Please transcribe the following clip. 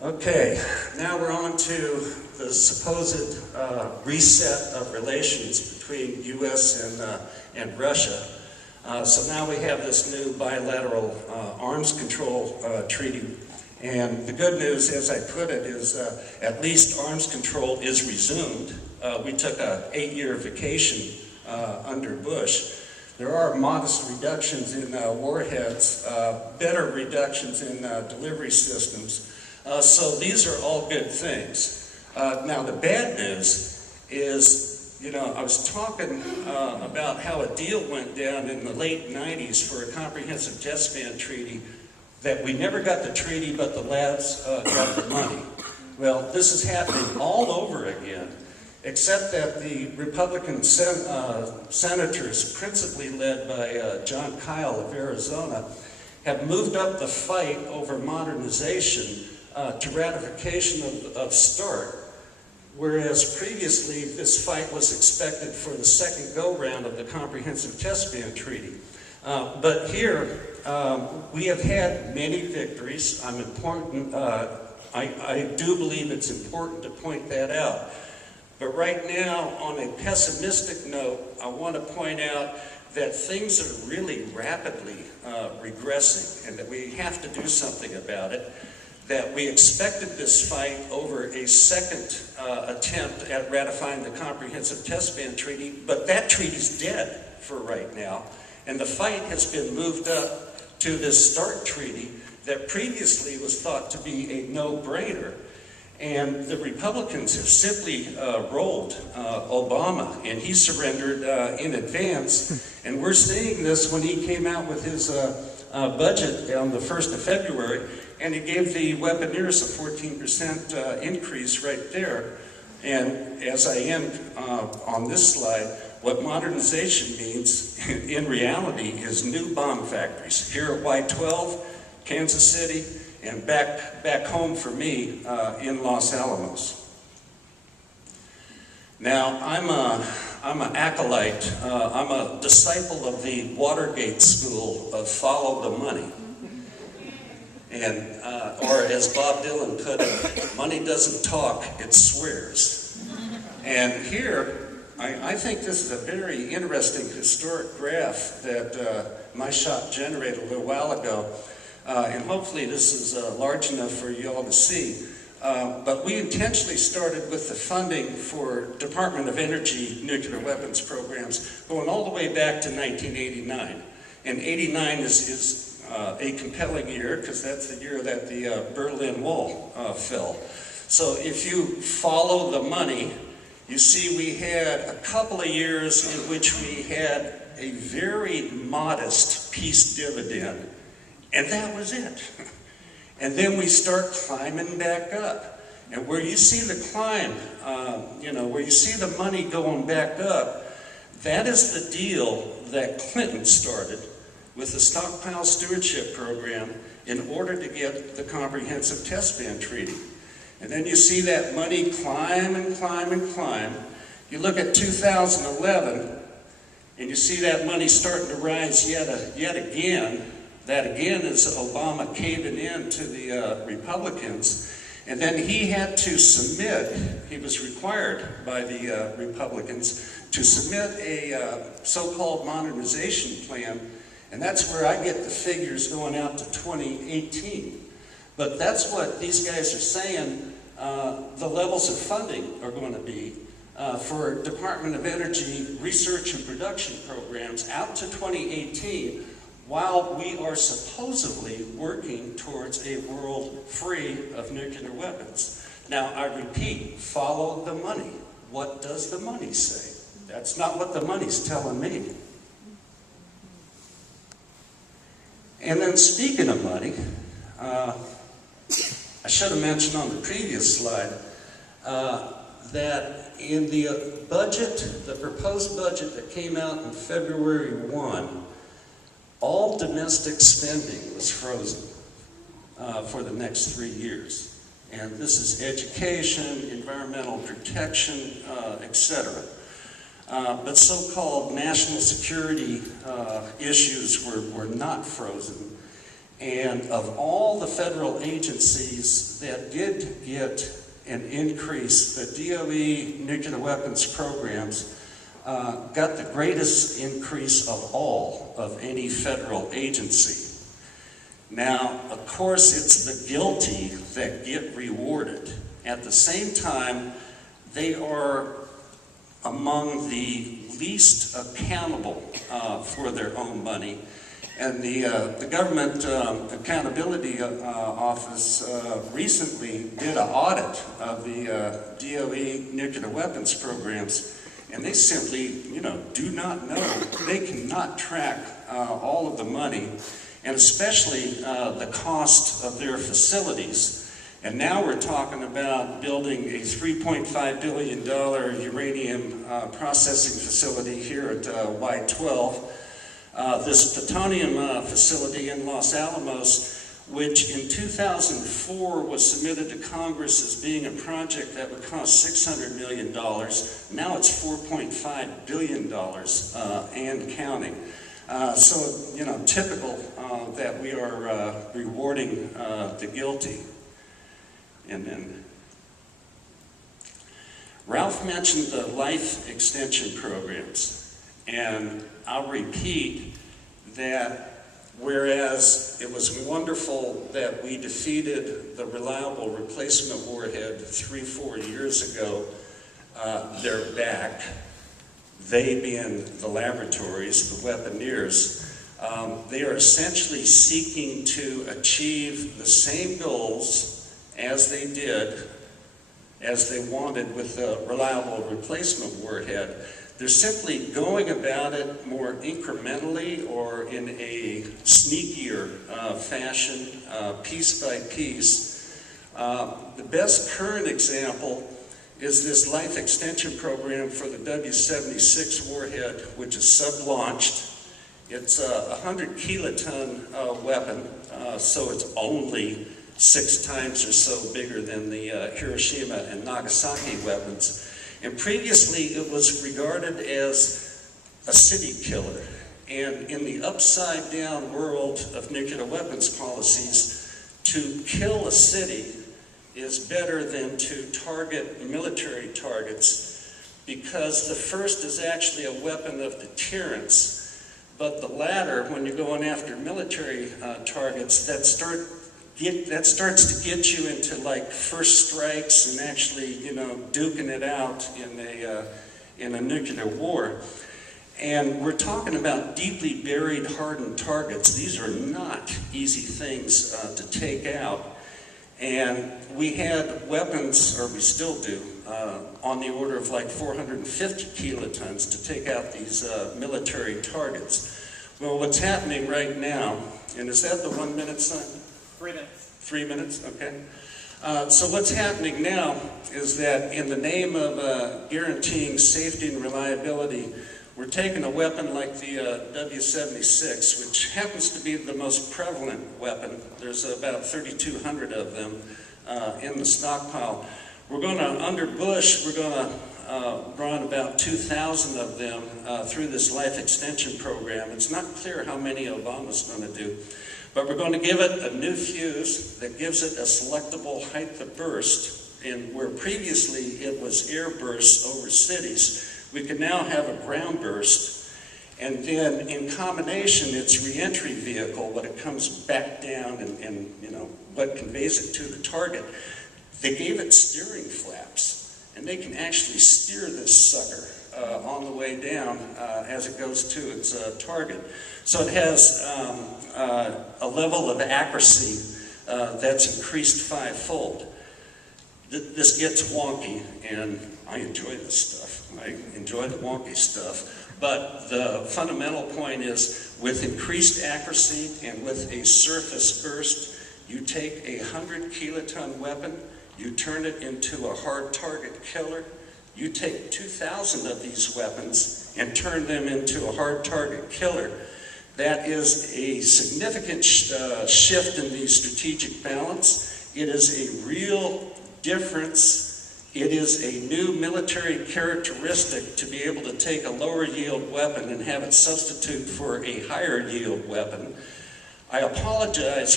Okay, now we're on to the supposed reset of relations between U.S. and Russia. So now we have this new bilateral arms control treaty. And the good news, as I put it, is at least arms control is resumed. We took an 8-year vacation under Bush. There are modest reductions in warheads, better reductions in delivery systems. So these are all good things. Now the bad news is, I was talking about how a deal went down in the late 90s for a comprehensive test ban treaty, that we never got the treaty, but the labs got the money. Well, this is happening all over again, except that the Republican senators, principally led by John Kyle of Arizona, have moved up the fight over modernization to ratification of START, whereas previously this fight was expected for the second go-round of the Comprehensive Test Ban Treaty. But here, we have had many victories. I do believe it's important to point that out. But right now, on a pessimistic note, I want to point out that things are really rapidly regressing, and that we have to do something about it. That we expected this fight over a second attempt at ratifying the Comprehensive Test Ban Treaty, but that treaty's dead for right now. And the fight has been moved up to this START treaty that previously was thought to be a no-brainer. And the Republicans have simply rolled Obama, and he surrendered in advance. And we're seeing this when he came out with his budget on the 1st of February, and he gave the weaponeers a 14% increase right there. And as I end on this slide, what modernization means in reality is new bomb factories here at Y-12, Kansas City, and back home for me in Los Alamos. Now, I'm an acolyte. I'm a disciple of the Watergate school of follow the money. And, or as Bob Dylan put it, money doesn't talk, it swears. And here, I think this is a very interesting historic graph that my shop generated a little while ago. And hopefully this is large enough for you all to see. But we intentionally started with the funding for Department of Energy nuclear weapons programs going all the way back to 1989. And 89 is a compelling year because that's the year that the Berlin Wall fell. So if you follow the money, you see we had a couple of years in which we had a very modest peace dividend, and that was it. And then we start climbing back up. And where you see the climb, where you see the money going back up, that is the deal that Clinton started with the Stockpile Stewardship Program in order to get the Comprehensive Test Ban Treaty. And then you see that money climb and climb and climb. You look at 2011, and you see that money starting to rise yet again. That again is Obama caving in to the Republicans. And then he had to submit, he was required by the Republicans to submit a so-called modernization plan. And that's where I get the figures going out to 2018. But that's what these guys are saying the levels of funding are going to be for Department of Energy research and production programs out to 2018, while we are supposedly working towards a world free of nuclear weapons. Now, I repeat, follow the money. What does the money say? That's not what the money's telling me. And then speaking of money, I should have mentioned on the previous slide that in the budget, the proposed budget that came out in February 1, all domestic spending was frozen for the next 3 years. And this is education, environmental protection, etc. But so-called national security issues were not frozen. And of all the federal agencies that did get an increase, the DOE nuclear weapons programs got the greatest increase of all of any federal agency. Now, of course, it's the guilty that get rewarded. At the same time, they are among the least accountable for their own money. And the Government Accountability Office recently did an audit of the DOE nuclear weapons programs, and they simply, do not know. They cannot track all of the money, and especially the cost of their facilities. And now we're talking about building a $3.5 billion uranium processing facility here at Y-12. This plutonium facility in Los Alamos, which in 2004 was submitted to Congress as being a project that would cost $600 million. Now it's $4.5 billion and counting. So, typical that we are rewarding the guilty. And then Ralph mentioned the life extension programs, and I'll repeat that whereas it was wonderful that we defeated the reliable replacement warhead 3-4 years ago, they're back. They being the laboratories, the weaponeers. They are essentially seeking to achieve the same goals as they did, as they wanted with the reliable replacement warhead. They're simply going about it more incrementally or in a sneakier fashion, piece by piece. The best current example is this life extension program for the W-76 warhead, which is sub-launched. It's a 100 kiloton weapon, so it's only 6 times or so bigger than the Hiroshima and Nagasaki weapons. And previously it was regarded as a city killer. And in the upside down world of nuclear weapons policies, to kill a city is better than to target military targets, because the first is actually a weapon of deterrence, but the latter, when you're going after military targets, that starts to get you into like first strikes and actually, duking it out in a nuclear war. And we're talking about deeply buried, hardened targets. These are not easy things to take out. And we had weapons, or we still do, on the order of like 450 kilotons to take out these military targets. Well, what's happening right now, and is that the 1 minute sign? 3 minutes. 3 minutes, okay. So what's happening now is that in the name of guaranteeing safety and reliability, we're taking a weapon like the W-76, which happens to be the most prevalent weapon. There's about 3,200 of them in the stockpile. We're going to, under Bush, we're going to run about 2,000 of them through this life extension program. It's not clear how many Obama's going to do. But we're going to give it a new fuse that gives it a selectable height of burst. And where previously it was air bursts over cities, we can now have a ground burst. And then in combination, it's re-entry vehicle, when it comes back down and what conveys it to the target. They gave it steering flaps, and they can actually steer this sucker on the way down as it goes to its target. So it has a level of accuracy that's increased 5-fold. This gets wonky, and I enjoy this stuff. I enjoy the wonky stuff. But the fundamental point is, with increased accuracy and with a surface burst, you take a 100 kiloton weapon, you turn it into a hard target killer. You take 2,000 of these weapons and turn them into a hard target killer. That is a significant shift in the strategic balance. It is a real difference. It is a new military characteristic to be able to take a lower yield weapon and have it substitute for a higher yield weapon. I apologize